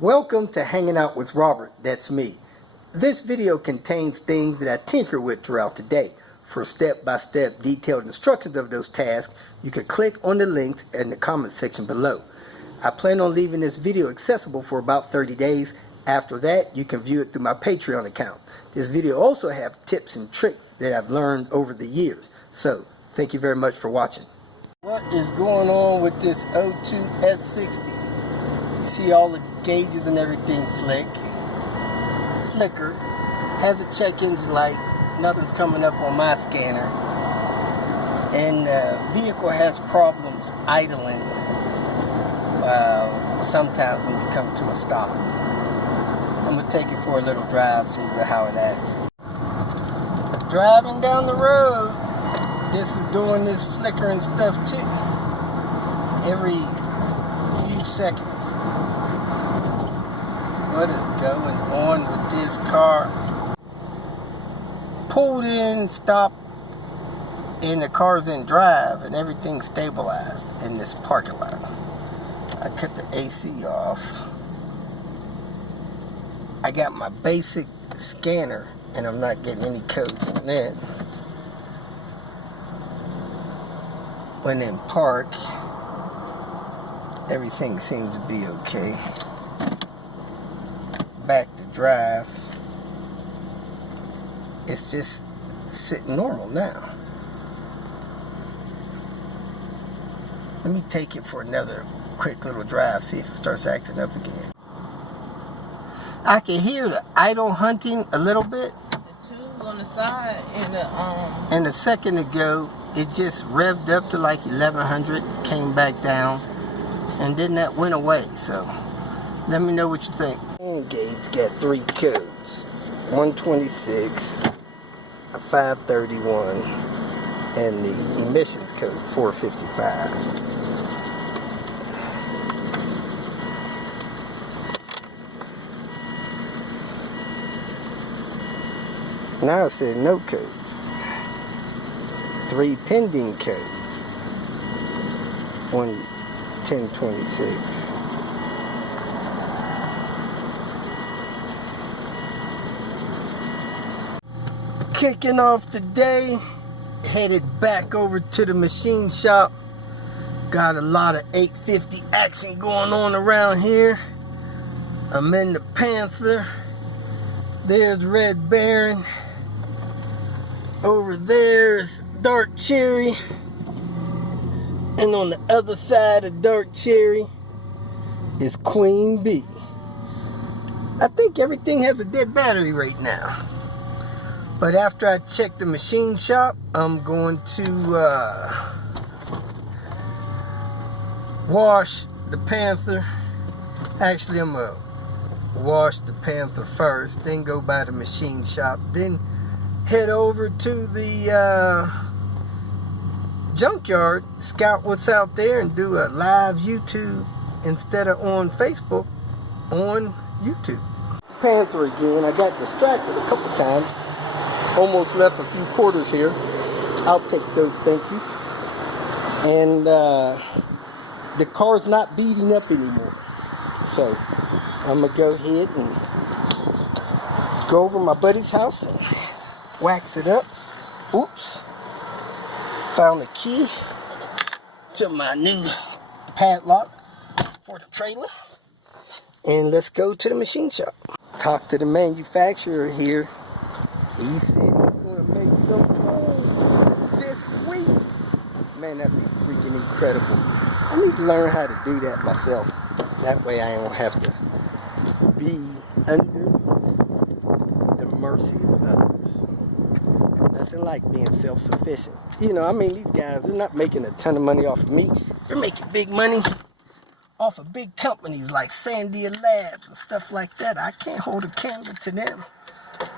Welcome to Hanging Out with Robert, that's me. This video contains things that I tinker with throughout the day. For step-by-step detailed instructions of those tasks, you can click on the links in the comment section below. I plan on leaving this video accessible for about 30 days. After that, you can view it through my Patreon account. This video also has tips and tricks that I've learned over the years. So, thank you very much for watching. What is going on with this 02 S60? See all the gauges and everything flicker, has a check engine light, nothing's coming up on my scanner, and the vehicle has problems idling sometimes when you come to a stop. I'm going to take it for a little drive, see how it acts. Driving down the road, this is doing this flickering stuff too, every few seconds. What is going on with this car? Pulled in, stopped, and the car's in drive, and everything's stabilized in this parking lot. I cut the AC off. I got my basic scanner, and I'm not getting any codes on that. When in park, everything seems to be okay. Back to drive, it's just sitting normal now. Let me take it for another quick little drive, see if it starts acting up again. I can hear the idle hunting a little bit. The tube on the side and a second ago it just revved up to like 1100, came back down, and then that went away. So let me know what you think. And gauge got 3 codes, 126, a 531, and the emissions code 455. Now it says no codes. 3 pending codes. 1026. Kicking off the day, headed back over to the machine shop. Got a lot of 850 action going on around here. I'm in the Panther. There's Red Baron. Over there's Dark Cherry. And on the other side of Dark Cherry is Queen Bee. I think everything has a dead battery right now. But after I check the machine shop, I'm going to wash the Panther. Actually, I'm going to wash the Panther first, then go by the machine shop, then head over to the junkyard, scout what's out there, and do a live YouTube instead of on Facebook, on YouTube. Panther again. I got distracted a couple times. Almost left a few quarters here. I'll take those, thank you. And the car's not beating up anymore. So I'm gonna go ahead and go over my buddy's house and wax it up. Oops. Found the key to my new padlock for the trailer. And let's go to the machine shop. Talk to the manufacturer here. He said he's going to make some tools this week. Man, that'd be freaking incredible. I need to learn how to do that myself. That way I don't have to be under the mercy of others. Nothing like being self-sufficient. You know, I mean, these guys, they're not making a ton of money off of me. They're making big money off of big companies like Sandia Labs and stuff like that. I can't hold a candle to them.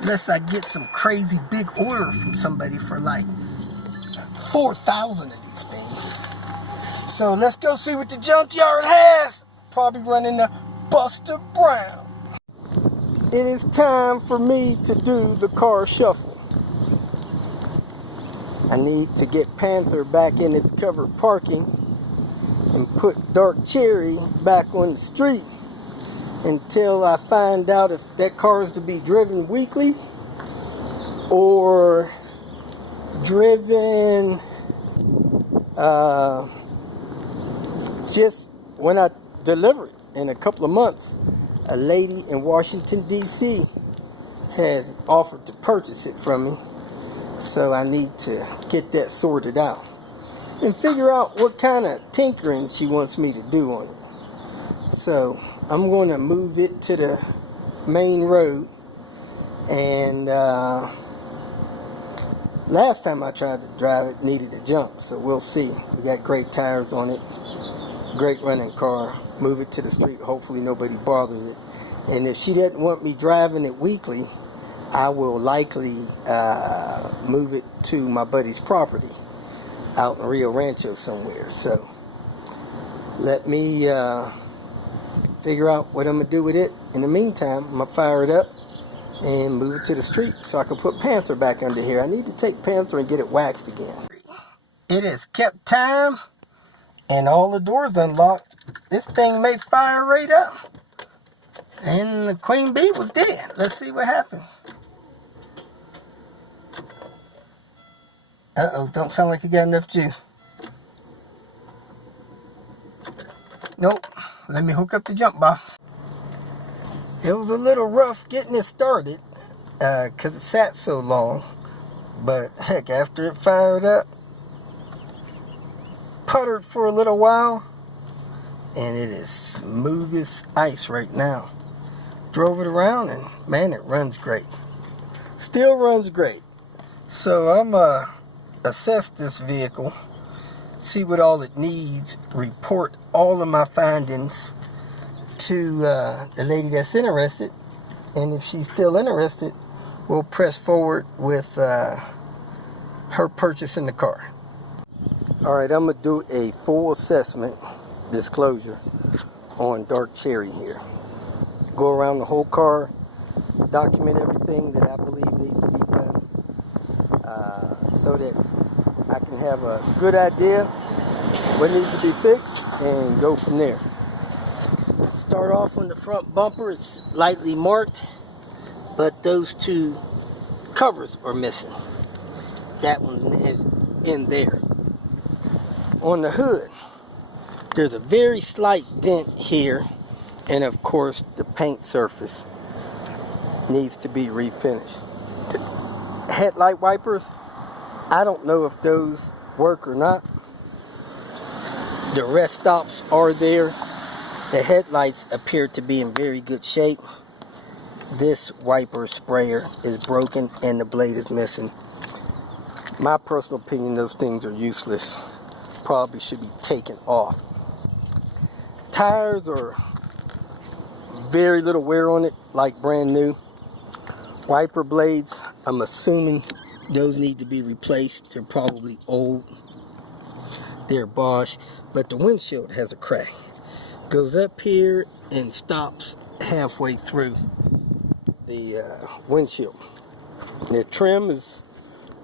Unless I get some crazy big order from somebody for like 4,000 of these things. So let's go see what the junkyard has. Probably running the Buster Brown. It is time for me to do the car shuffle. I need to get Panther back in its covered parking and put Dark Cherry back on the street. until I find out if that car is to be driven weekly or driven just when I deliver it in a couple of months. A lady in Washington, D.C. has offered to purchase it from me, so I need to get that sorted out and figure out what kind of tinkering she wants me to do on it. So I'm going to move it to the main road, and last time I tried to drive it needed a jump, so we'll see. We got great tires on it, great running car. Move it to the street, hopefully nobody bothers it. And if she doesn't want me driving it weekly, I will likely move it to my buddy's property out in Rio Rancho somewhere. So let me figure out what I'm gonna do with it. In the meantime, I'm gonna fire it up and move it to the street so I can put Panther back under here. I need to take Panther and get it waxed again. It has kept time and all the doors unlocked. This thing may fire right up. And the queen bee was dead. Let's see what happens. Uh-oh, don't sound like you got enough juice. Nope. Let me hook up the jump box. It was a little rough getting it started because it sat so long. But heck, after it fired up, puttered for a little while, and it is smooth as ice right now. Drove it around and man, it runs great. Still runs great. So I'm assess this vehicle, see what all it needs, report all of my findings to the lady that's interested, and if she's still interested, we'll press forward with her purchasing the car. Alright, I'm going to do a full assessment disclosure on Dark Cherry here. Go around the whole car, document everything that I believe needs to be done so that I can have a good idea what needs to be fixed and go from there. Start off on the front bumper. It's lightly marked, but those two covers are missing. That one is in there. On the hood, there's a very slight dent here, and of course the paint surface needs to be refinished. Headlight wipers, I don't know if those work or not. The rest stops are there. The headlights appear to be in very good shape. This wiper sprayer is broken and the blade is missing. My personal opinion, those things are useless. Probably should be taken off. Tires are very little wear on it, like brand new. Wiper blades, I'm assuming those need to be replaced. They're probably old. They're Bosch, but the windshield has a crack. Goes up here and stops halfway through the windshield. The trim is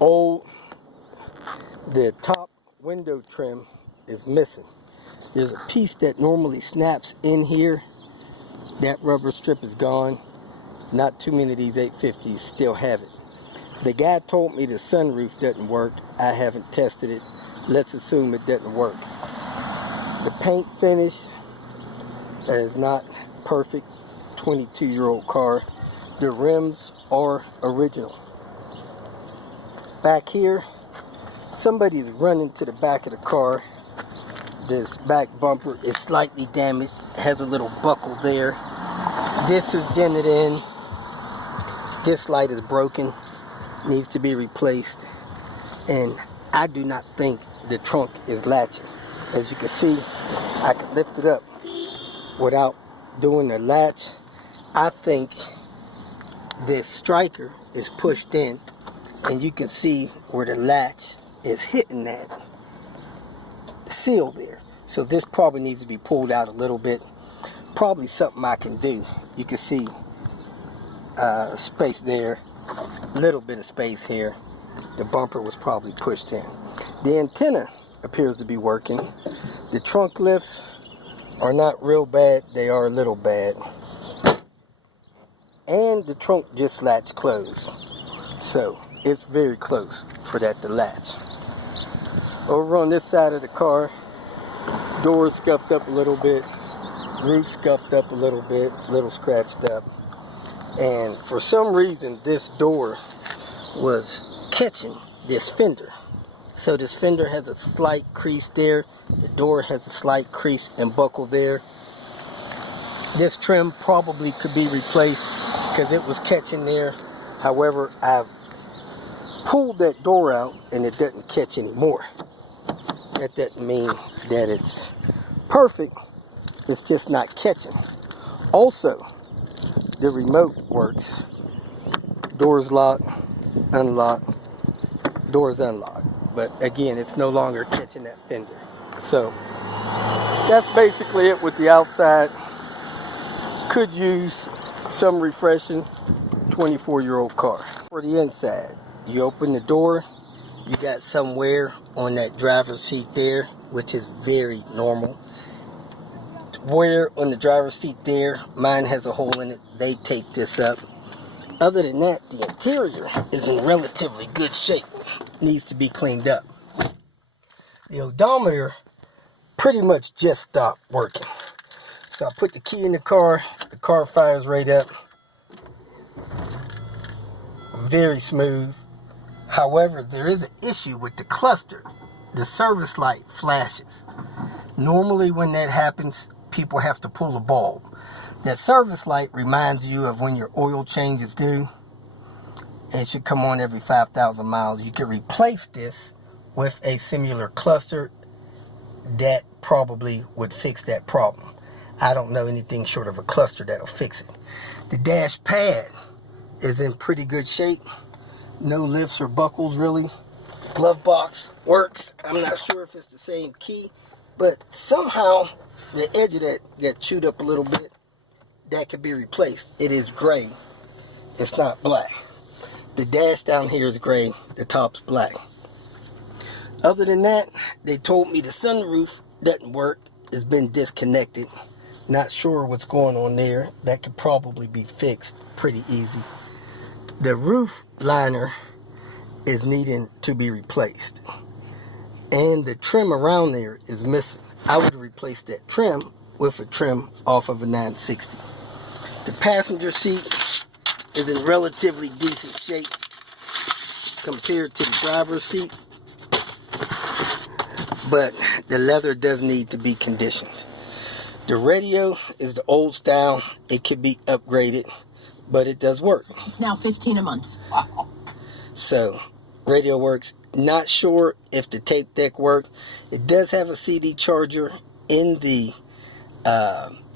old. The top window trim is missing. There's a piece that normally snaps in here. That rubber strip is gone. Not too many of these 850s still have it. The guy told me the sunroof doesn't work. I haven't tested it. Let's assume it doesn't work. The paint finish is not perfect. 22-year-old car. The rims are original. Back here, somebody's running to the back of the car. This back bumper is slightly damaged. Has a little buckle there. This is dented in. This light is broken. Needs to be replaced. And I do not think the trunk is latching. As you can see, I can lift it up without doing the latch. I think this striker is pushed in, and you can see where the latch is hitting that seal there. So this probably needs to be pulled out a little bit. Probably something I can do. You can see space there, a little bit of space here. The bumper was probably pushed in. The antenna appears to be working. The trunk lifts are not real bad. They are a little bad. and the trunk just latched closed. So it's very close for that to latch. Over on this side of the car, door scuffed up a little bit, roof scuffed up a little bit, little scratched up. And for some reason, this door was catching this fender. So this fender has a slight crease there. The door has a slight crease and buckle there. This trim probably could be replaced because it was catching there. However, I've pulled that door out and it doesn't catch anymore. That doesn't mean that it's perfect. It's just not catching. Also, the remote works. Doors locked, unlocked, doors unlocked. But again, it's no longer catching that fender. So that's basically it with the outside. Could use some refreshing. 24-year-old car. For the inside, you open the door, you got some wear on that driver's seat there, which is very normal. Wear on the driver's seat there, mine has a hole in it. They taped this up. Other than that, the interior is in relatively good shape. Needs to be cleaned up. The odometer pretty much just stopped working. So I put the key in the car fires right up. Very smooth. However, there is an issue with the cluster. The service light flashes. Normally when that happens, people have to pull the bulb. That service light reminds you of when your oil change is due. It should come on every 5,000 miles. You can replace this with a similar cluster that probably would fix that problem. I don't know anything short of a cluster that'll fix it. The dash pad is in pretty good shape. No lifts or buckles really. Glove box works. I'm not sure if it's the same key, but somehow the edge of that got chewed up a little bit. That could be replaced. It is gray. It's not black. The dash down here is gray. The top's black. Other than that, they told me the sunroof doesn't work. It's been disconnected. Not sure what's going on there. That could probably be fixed pretty easy. The roof liner is needing to be replaced. And the trim around there is missing. I would replace that trim with a trim off of a 960. The passenger seat is in relatively decent shape compared to the driver's seat. But the leather does need to be conditioned. The radio is the old style. It could be upgraded, but it does work. It's now $15 a month. Wow. So, radio works. Not sure if the tape deck worked. It does have a CD charger in the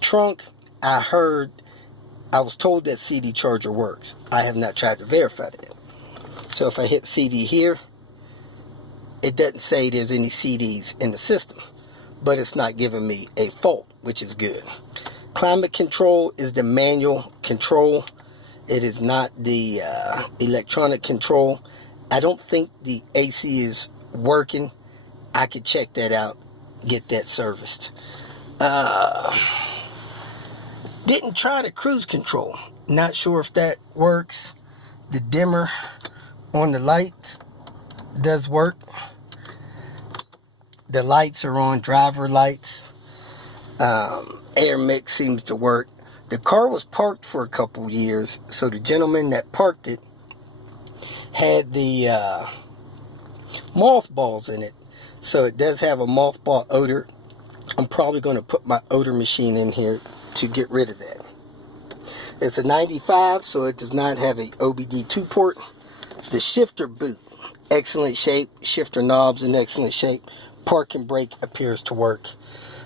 trunk. I was told that CD charger works. I have not tried to verify that. So if I hit CD here, it doesn't say there's any CDs in the system, but it's not giving me a fault, which is good. Climate control is the manual control. It is not the electronic control. I don't think the AC is working. I could check that out, get that serviced. Didn't try the cruise control. Not sure if that works. The dimmer on the lights does work. The lights are on, driver lights. Air mix seems to work. The car was parked for a couple years, so the gentleman that parked it had the mothballs in it. So it does have a mothball odor. I'm probably going to put my odor machine in here to get rid of that. It's a 95, so it does not have a OBD2 port. The shifter boot, excellent shape. Shifter knobs in excellent shape. Park and brake appears to work.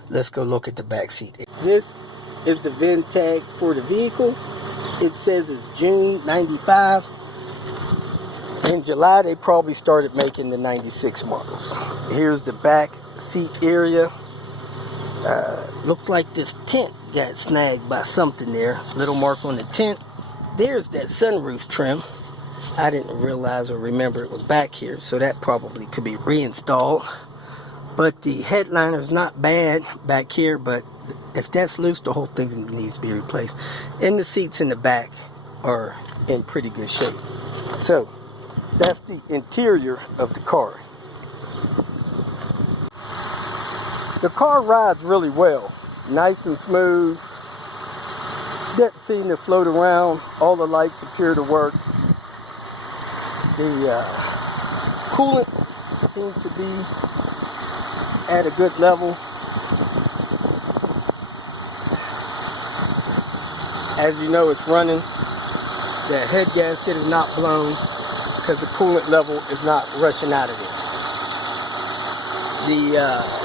Let's go look at the back seat. This is the VIN tag for the vehicle. It says it's June 95. In July, they probably started making the 96 models. Here's the back seat area. Looked like this tent got snagged by something there. Little mark on the tent. There's that sunroof trim. I didn't realize or remember it was back here, so that probably could be reinstalled. But the headliner's not bad back here, but if that's loose, the whole thing needs to be replaced. And the seats in the back are in pretty good shape. So that's the interior of the car. The car rides really well, nice and smooth. Doesn't seem to float around. All the lights appear to work. The coolant seems to be at a good level. As you know, it's running. The head gasket is not blown because the coolant level is not rushing out of it. The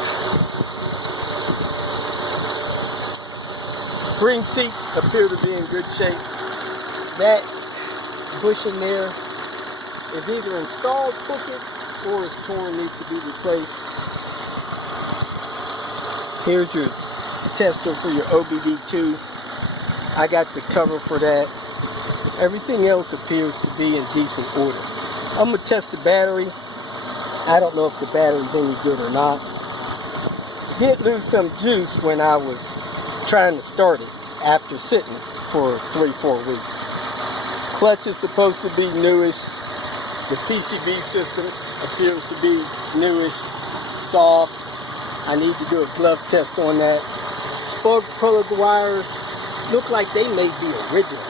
spring seats appear to be in good shape. That bushing there is either installed crooked or is torn, needs to be replaced. Here's your tester for your OBD2. I got the cover for that. Everything else appears to be in decent order. I'm going to test the battery. I don't know if the battery's any good or not. Did lose some juice when I was trying to start it after sitting for 3-4 weeks. Clutch is supposed to be newish. The PCB system appears to be newish, soft. I need to do a glove test on that. Spark plug wires look like they may be original,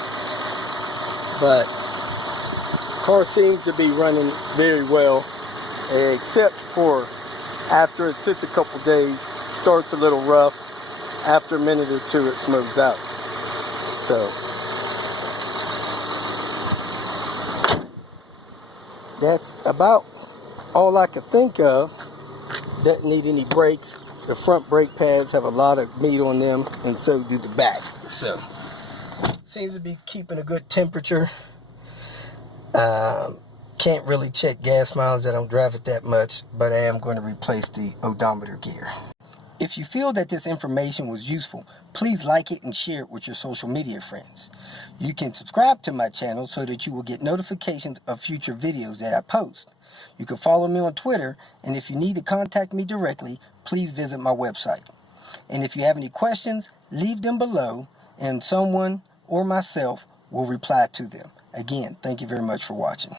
but the car seems to be running very well, except for after it sits a couple days, starts a little rough. After a minute or two, it smooths out. So that's about all I could think of. Doesn't need any brakes. The front brake pads have a lot of meat on them, and so do the back. So seems to be keeping a good temperature. Can't really check gas mileage. I don't drive it that much, but I am going to replace the odometer gear. If you feel that this information was useful, please like it and share it with your social media friends. You can subscribe to my channel so that you will get notifications of future videos that I post. You can follow me on Twitter, and if you need to contact me directly, please visit my website. And if you have any questions, leave them below, and someone or myself will reply to them. Again, thank you very much for watching.